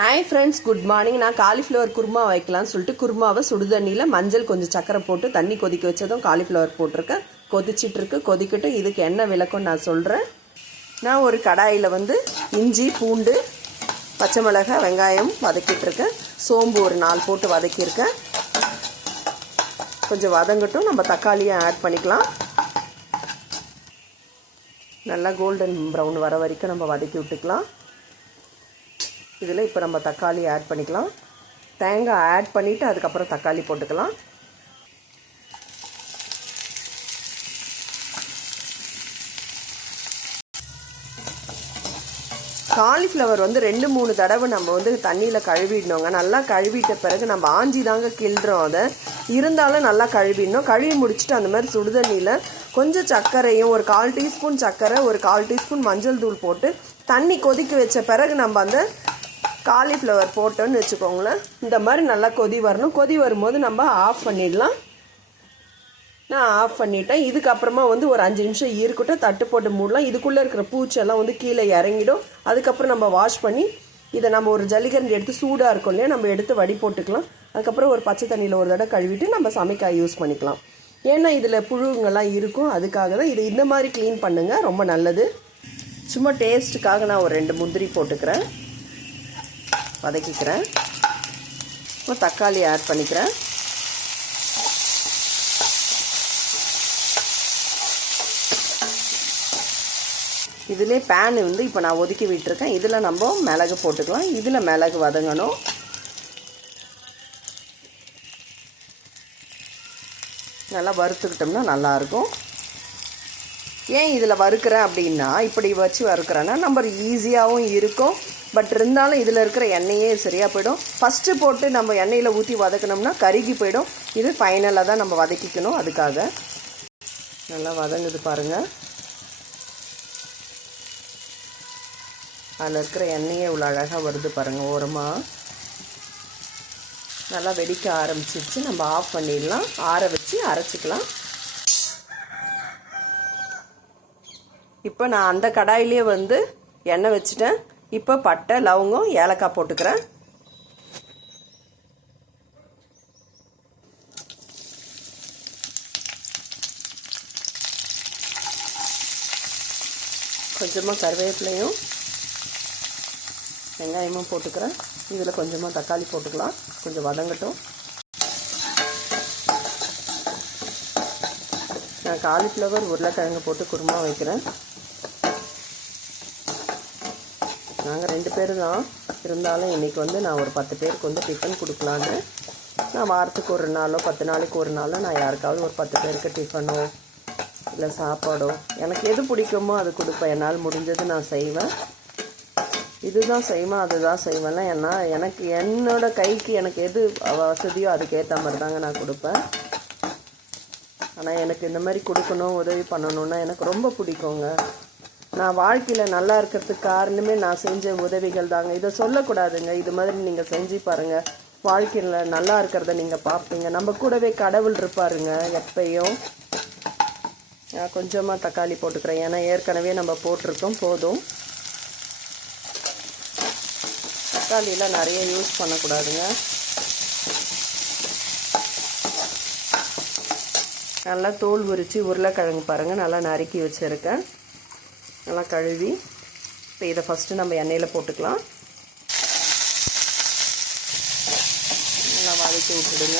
Hi friends, good morning. நான் cauliflower kurma வைக்கலாம்னு சொல்லிட்டு குருமாவை சுடுதண்ணியில் மஞ்சள் கொஞ்சம் சக்கரை போட்டு தண்ணி கொதிக்க வச்சதும் காலிஃப்ளவர் போட்டிருக்கேன். கொதிச்சிட்ருக்கு. கொதிக்கட்டும். இதுக்கு என்ன விளக்கம்னு நான் சொல்கிறேன். நான் ஒரு கடாயில் இஞ்சி, பூண்டு, பச்சை மிளகாய், வெங்காயம் வதக்கிட்டுருக்கேன். சோம்பு ஒரு 4 போட்டு வதக்கியிருக்கேன். கொஞ்சம் வதங்கட்டும். நம்ம தக்காளியை ஆட் பண்ணிக்கலாம். நல்லா கோல்டன் ப்ரௌன் வர வரைக்கும் நம்ம வதக்கி விட்டுக்கலாம். இதில் இப்போ நம்ம தக்காளி ஆட் பண்ணிக்கலாம். தேங்காய் ஆட் பண்ணிவிட்டு அதுக்கப்புறம் தக்காளி போட்டுக்கலாம். காலிஃப்ளவர் 2-3 தடவை நம்ம தண்ணியில் கழுவிடணுங்க. நல்லா கழுவிட்ட பிறகு நம்ம ஆஞ்சி தாங்க கிள்றோம். அதை இருந்தாலும் நல்லா கழுவிடணும். கழுவி முடிச்சுட்டு அந்த மாதிரி சுடுதண்ணியில் கொஞ்சம் சர்க்கரையும், ஒரு 1/4 டீஸ்பூன் சர்க்கரை, ஒரு 1/4 டீஸ்பூன் மஞ்சள் தூள் போட்டு தண்ணி கொதிக்க வச்ச பிறகு நம்ம அந்த காலிஃப்ளவர் போட்டோன்னு வச்சுக்கோங்களேன். இந்த மாதிரி நல்லா கொதி வரணும். கொதி வரும்போது நம்ம ஆஃப் பண்ணிடலாம். நான் ஆஃப் பண்ணிட்டேன். இதுக்கப்புறமா ஒரு 5 நிமிஷம் இருக்கட்டும். தட்டு போட்டு மூடலாம். இதுக்குள்ளே இருக்கிற பூச்செல்லாம் கீழே இறங்கிடும். அதுக்கப்புறம் நம்ம வாஷ் பண்ணி இதை நம்ம ஒரு ஜல்லிக்கரண்டி எடுத்து சூடாக இருக்கும் இல்லையா, நம்ம எடுத்து வடி போட்டுக்கலாம். அதுக்கப்புறம் ஒரு பச்சை தண்ணியில் ஒரு தடவை கழுவிட்டு நம்ம சமைக்க யூஸ் பண்ணிக்கலாம். ஏன்னா இதில் புழுங்கெல்லாம் இருக்கும். அதுக்காக தான் இது இந்த மாதிரி க்ளீன் பண்ணுங்கள், ரொம்ப நல்லது. சும்மா டேஸ்ட்டுக்காக நான் ஒரு 2 முந்திரி போட்டுக்கிறேன். வதக்கிக்கிறேன். இப்போ தக்காளி ஆட் பண்ணிக்கிறேன். இதிலே பேன் இப்போ நான் ஒதுக்கி விட்டுருக்கேன். இதில் நம்ம மிளகு போட்டுக்கலாம். இதில் மிளகு வதங்கணும். நல்லா வறுத்துக்கிட்டோம்னா நல்லாயிருக்கும். ஏன் இதில் வறுக்கிறேன் அப்படின்னா, இப்படி வச்சு வறுக்கிறேன்னா நம்ம ஈஸியாகவும் இருக்கும். பட் இருந்தாலும் இதில் இருக்கிற எண்ணெயே சரியாக போயிடும். ஃபஸ்ட்டு போட்டு நம்ம எண்ணெயில் ஊற்றி வதக்கணும்னா கருகி போயிடும். இது ஃபைனலாக தான் நம்ம வதக்கிக்கணும். அதுக்காக நல்லா வதங்குது பாருங்கள். அதில் இருக்கிற எண்ணெயே இவ்வளோ அழகாக வருது பாருங்கள். ஓரமாக நல்லா வெடிக்க ஆரம்பிச்சிருச்சு. நம்ம ஆஃப் பண்ணிடலாம். ஆற வச்சு அரைச்சிக்கலாம். இப்போ நான் அந்த கடாயிலே எண்ணெய் வச்சுட்டேன். இப்போ பட்டை, லவங்கம், ஏலக்காய் போட்டுக்கிறேன். கொஞ்சமாக கருவேப்பிலையும் வெங்காயமும் போட்டுக்கிறேன். இதில் கொஞ்சமாக தக்காளி போட்டுக்கலாம். கொஞ்சம் வதங்கட்டும். நான் காலிஃப்ளவர் உருளைக்கிழங்கு போட்டு குருமா வைக்கிறேன். நாங்கள் 2 பேர் தான். இருந்தாலும் இன்றைக்கி நான் ஒரு 10 பேருக்கு டிஃபன் கொடுக்கலான்னு, நான் வாரத்துக்கு ஒரு நாளோ 10 நாளைக்கு ஒரு நாளோ நான் யாருக்காவது ஒரு 10 பேருக்கு டிஃபனோ இல்லை சாப்பாடோ எனக்கு எது பிடிக்குமோ அது கொடுப்பேன். என்னால் முடிஞ்சது நான் செய்வேன். இதுதான் செய்வேன், அதுதான் செய்வேன்ல. ஏன்னா எனக்கு என்னோடய கைக்கு எனக்கு எது வசதியோ அதுக்கேற்ற மாதிரி தாங்க நான் கொடுப்பேன். ஆனால் எனக்கு இந்த மாதிரி கொடுக்கணும், உதவி பண்ணணுன்னா எனக்கு ரொம்ப பிடிக்குங்க. நான் வாழ்க்கையில் நல்லா இருக்கிறதுக்கு காரணமே நான் செஞ்ச உதவிகள் தாங்க. இதை சொல்லக்கூடாதுங்க. இது மாதிரி நீங்கள் செஞ்சு பாருங்கள். வாழ்க்கையில் நல்லா இருக்கிறத நீங்கள் பார்ப்பீங்க. நம்ம கூடவே கடவுள் இருப்பாருங்க எப்பயும். நான் கொஞ்சமாக தக்காளி போட்டுக்கிறேன். ஏன்னா ஏற்கனவே நம்ம போட்டிருக்கோம். போதும். தக்காளியெலாம் நிறைய யூஸ் பண்ணக்கூடாதுங்க. நல்லா தோல் உரித்து உருளைக்கிழங்கு பாருங்கள் நல்லா நறுக்கி வச்சுருக்கேன். நல்லா கழுவி இப்போ இதை ஃபஸ்ட்டு நம்ம எண்ணெயில் போட்டுக்கலாம். நல்லா வதக்கி விட்டுடுங்க.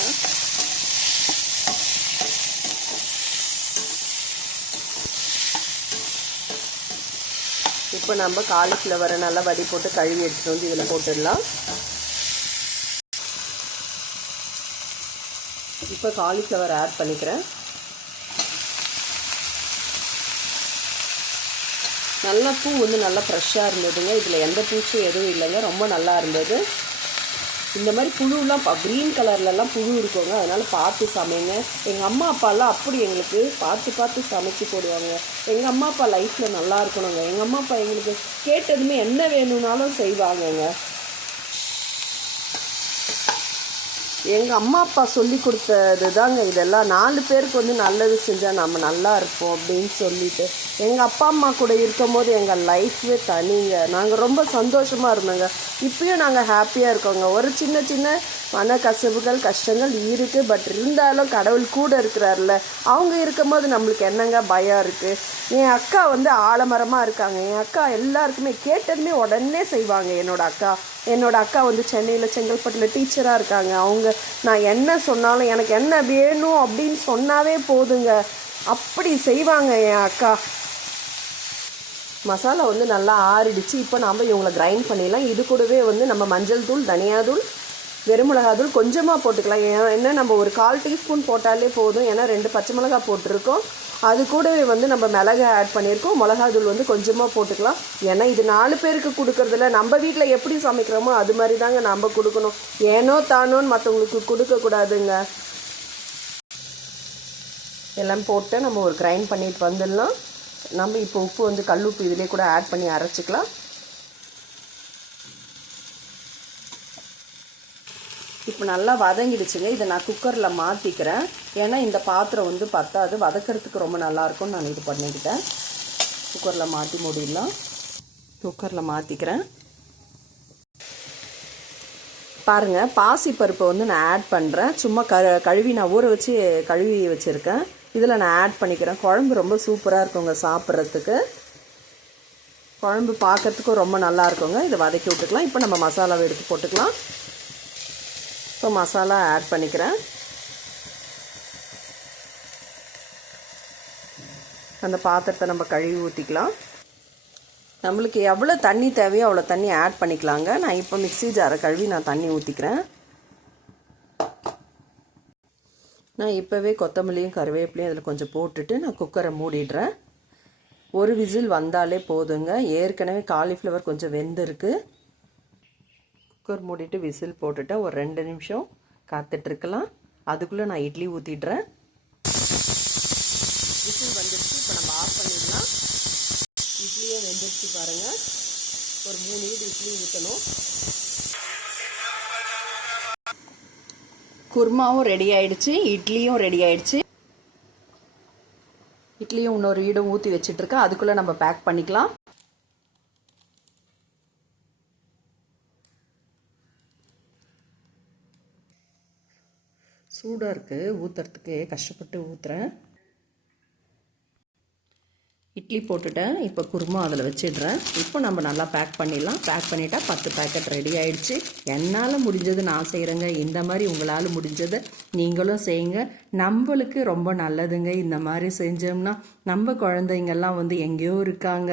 இப்போ நம்ம காலிஃப்ளவரை நல்லா வடி போட்டு கழுவி எடுத்துகிட்டு இதில் போட்டுடலாம். இப்போ காலிஃப்ளவர் ஆட் பண்ணிக்கிறேன். நல்லா பூ நல்லா ஃப்ரெஷ்ஷாக இருந்ததுங்க. இதில் எந்த பூச்சும் எதுவும் இல்லைங்க. ரொம்ப நல்லா இருந்தது. இந்த மாதிரி புழுலாம் க்ரீன் கலர்லலாம் புழு இருக்குங்க. அதனால் பார்த்து சமைங்க. எங்கள் அம்மா அப்பாலாம் அப்படி எங்களுக்கு பார்த்து சமைச்சு போடுவாங்க. எங்கள் அம்மா அப்பா லைஃப்பில் நல்லா இருக்கணுங்க. எங்கள் அம்மா அப்பா எங்களுக்கு கேட்டதுமே என்ன வேணும்னாலும் செய்வாங்கங்க. எங்கள் அம்மா அப்பா சொல்லி கொடுத்தது தாங்க இதெல்லாம். 4 பேருக்கு வந்து நல்லது செஞ்சால் நம்ம நல்லா இருப்போம் அப்படின்னு சொல்லிட்டு எங்கள் அப்பா அம்மா கூட இருக்கும் போது எங்கள் லைஃபே தனிங்க. நாங்கள் ரொம்ப சந்தோஷமாக இருந்தோங்க. இப்பயும் நாங்கள் ஹாப்பியாக இருக்கோங்க. ஒரு சின்ன சின்ன மன கசப்புகள் கஷ்டங்கள் இருக்குது. பட் இருந்தாலும் கடவுள் கூட இருக்கிறார்ல, அவங்க இருக்கும்போது நம்மளுக்கு என்னங்க பயம் இருக்குது. என் அக்கா வந்து ஆலமரமாக இருக்காங்க. என் அக்கா எல்லாருக்குமே கேட்டதுமே உடனே செய்வாங்க. என்னோட அக்கா வந்து சென்னையில் செங்கல்பட்டில் டீச்சராக இருக்காங்க. அவங்க நான் என்ன சொன்னாலும் எனக்கு என்ன வேணும் அப்படின்னு சொன்னாவே போதுங்க, அப்படி செய்வாங்க என் அக்கா. மசாலா வந்து நல்லா ஆறிடுச்சு. இப்போ நாம் இவங்களை கிரைண்ட் பண்ணிடலாம். இது கூடவே வந்து நம்ம மஞ்சள் தூள், தனியாத்தூள், வெறுமிளகாத்தூள் கொஞ்சமாக போட்டுக்கலாம். ஏன்னா நம்ம ஒரு 1/4 டீஸ்பூன் போட்டாலே போதும். ஏன்னா 2 பச்சை மிளகா போட்டிருக்கோம். அது கூடவே வந்து நம்ம மிளகா ஆட் பண்ணியிருக்கோம். மிளகாத்தூள் வந்து கொஞ்சமாக போட்டுக்கலாம். ஏன்னா இது 4 பேருக்கு கொடுக்குறதில்ல. நம்ம வீட்டில் எப்படி சமைக்கிறோமோ அது மாதிரி தாங்க நம்ம கொடுக்கணும். ஏனோ தானோன்னு மற்றவங்களுக்கு கொடுக்கக்கூடாதுங்க. எல்லாம் போட்டு நம்ம ஒரு கிரைண்ட் பண்ணிட்டு வந்துடலாம். நம்ம இப்போ உப்பு வந்து கல் உப்பு இதிலே கூட ஆட் பண்ணி அரைச்சிக்கலாம். இப்போ நல்லா வதங்கிடுச்சுங்க. இதை நான் குக்கரில் மாற்றிக்கிறேன். ஏன்னா இந்த பாத்திரம் வந்து பத்தாது, வதக்கிறதுக்கு ரொம்ப நல்லாயிருக்கும்னு நான் இது பண்ணிக்கிட்டேன். குக்கரில் மாற்றி மூடிடலாம். குக்கரில் மாற்றிக்கிறேன். பாருங்கள், பாசிப்பருப்பை வந்து நான் ஆட் பண்ணுறேன். சும்மா கழுவி நான் ஊற வச்சு கழுவி வச்சுருக்கேன். இதில் நான் ஆட் பண்ணிக்கிறேன். குழம்பு ரொம்ப சூப்பராக இருக்குங்க சாப்பிட்றதுக்கு. குழம்பு பார்க்குறதுக்கும் ரொம்ப நல்லா இருக்குங்க. இதை வதக்கி விட்டுக்கலாம். இப்போ நம்ம மசாலாவை எடுத்து போட்டுக்கலாம். இப்போ மசாலா ஆட் பண்ணிக்கிறேன். அந்த பாத்திரத்தை நம்ம கழுவி ஊற்றிக்கலாம். நம்மளுக்கு எவ்வளோ தண்ணி தேவையோ அவ்வளோ தண்ணி ஆட் பண்ணிக்கலாங்க. நான் இப்போ மிக்ஸி ஜாரை கழுவி நான் தண்ணி ஊற்றிக்கிறேன். நான் இப்போவே கொத்தமல்லியும் கருவேப்பிலையும் அதில் கொஞ்சம் போட்டுட்டு நான் குக்கரை மூடிடுறேன். ஒரு விசில் வந்தாலே போதுங்க. ஏற்கனவே காலிஃப்ளவர் கொஞ்சம் வெந்திருக்கு. குக்கர் மூடிட்டு விசில் போட்டுட்டு ஒரு 2 நிமிஷம் காத்துட்ருக்கலாம். அதுக்குள்ளே நான் இட்லி ஊற்றிடுறேன். விசில் வந்துடுச்சு. இப்போ நம்ம ஆஃப் பண்ணிடலாம். இட்லியே வெந்துடுச்சு பாருங்கள். ஒரு 3 இட்லி ஊற்றணும். குருமாவும் ரெடி ஆயிடுச்சு, இட்லியும் ரெடி ஆயிடுச்சு. இட்லியும் இன்னொரு ஈடும் ஊற்றி வச்சிட்ருக்கேன். அதுக்குள்ளே நம்ம பேக் பண்ணிக்கலாம். சூடாக இருக்குது, ஊற்றுறதுக்கு கஷ்டப்பட்டு ஊற்றுறேன். இட்லி போட்டுட்டேன். இப்போ குருமா அதில் வச்சிடுறேன். இப்போ நம்ம நல்லா பேக் பண்ணிடலாம். பேக் பண்ணிட்டா 10 பேக்கெட் ரெடி ஆயிடுச்சு. என்னால் முடிஞ்சது நான் செய்கிறேங்க. இந்த மாதிரி உங்களால் முடிஞ்சதை நீங்களும் செய்யுங்க. நம்மளுக்கு ரொம்ப நல்லதுங்க. இந்த மாதிரி செஞ்சோம்னா நம்ம குழந்தைங்கள்லாம் வந்து எங்கேயோ இருக்காங்க,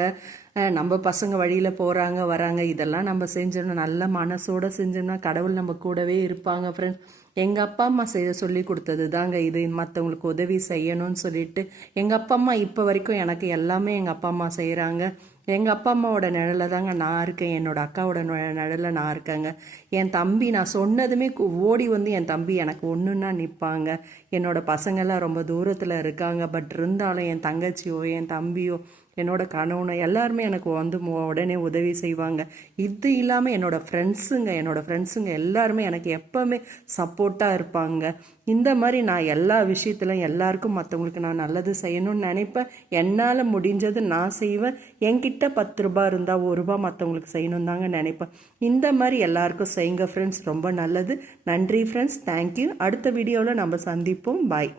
நம்ம பசங்க வழியில் போகிறாங்க வராங்க. இதெல்லாம் நம்ம செஞ்சோம்னா நல்ல மனசோடு செஞ்சோம்னா கடவுள் நம்ம கூடவே இருப்பாங்க ஃப்ரெண்ட்ஸ். எங்கள் அப்பா அம்மா செய்ய சொல்லி கொடுத்தது தாங்க இது. மற்றவங்களுக்கு உதவி செய்யணும்னு சொல்லிட்டு எங்கள் அப்பா அம்மா இப்போ வரைக்கும் எனக்கு எல்லாமே எங்கள் அப்பா அம்மா செய்கிறாங்க. எங்கள் அப்பா அம்மாவோட நிழலில் தாங்க நான் இருக்கேன். என்னோடய அக்காவோட நிழலில் நான் இருக்கேங்க. என் தம்பி நான் சொன்னதுமே ஓடி வந்து என் தம்பி எனக்கு ஒன்றுன்னா நிற்பாங்க. என்னோடய பசங்கள்லாம் ரொம்ப தூரத்தில் இருக்காங்க. பட் இருந்தாலும் என் தங்கச்சியோ என் தம்பியோ என்னோட கணவனை எல்லாருமே எனக்கு வந்து உடனே உதவி செய்வாங்க. இது இல்லாமல் என்னோடய ஃப்ரெண்ட்ஸுங்க எல்லாருமே எனக்கு எப்போவுமே சப்போர்ட்டாக இருப்பாங்க. இந்த மாதிரி நான் எல்லா விஷயத்துலையும் எல்லாருக்கும் மற்றவங்களுக்கு நான் நல்லது செய்யணும்னு நினைப்பேன். என்னால் முடிஞ்சது நான் செய்வேன். என்கிட்ட 10 ரூபா இருந்தால் 1 ரூபா மற்றவங்களுக்கு செய்யணும் தாங்க நினைப்பேன். இந்த மாதிரி எல்லாருக்கும் செய்யுங்க ஃப்ரெண்ட்ஸ். ரொம்ப நல்லது. நன்றி ஃப்ரெண்ட்ஸ். தேங்க்யூ. அடுத்த வீடியோவில் நம்ம சந்திப்போம். பாய்.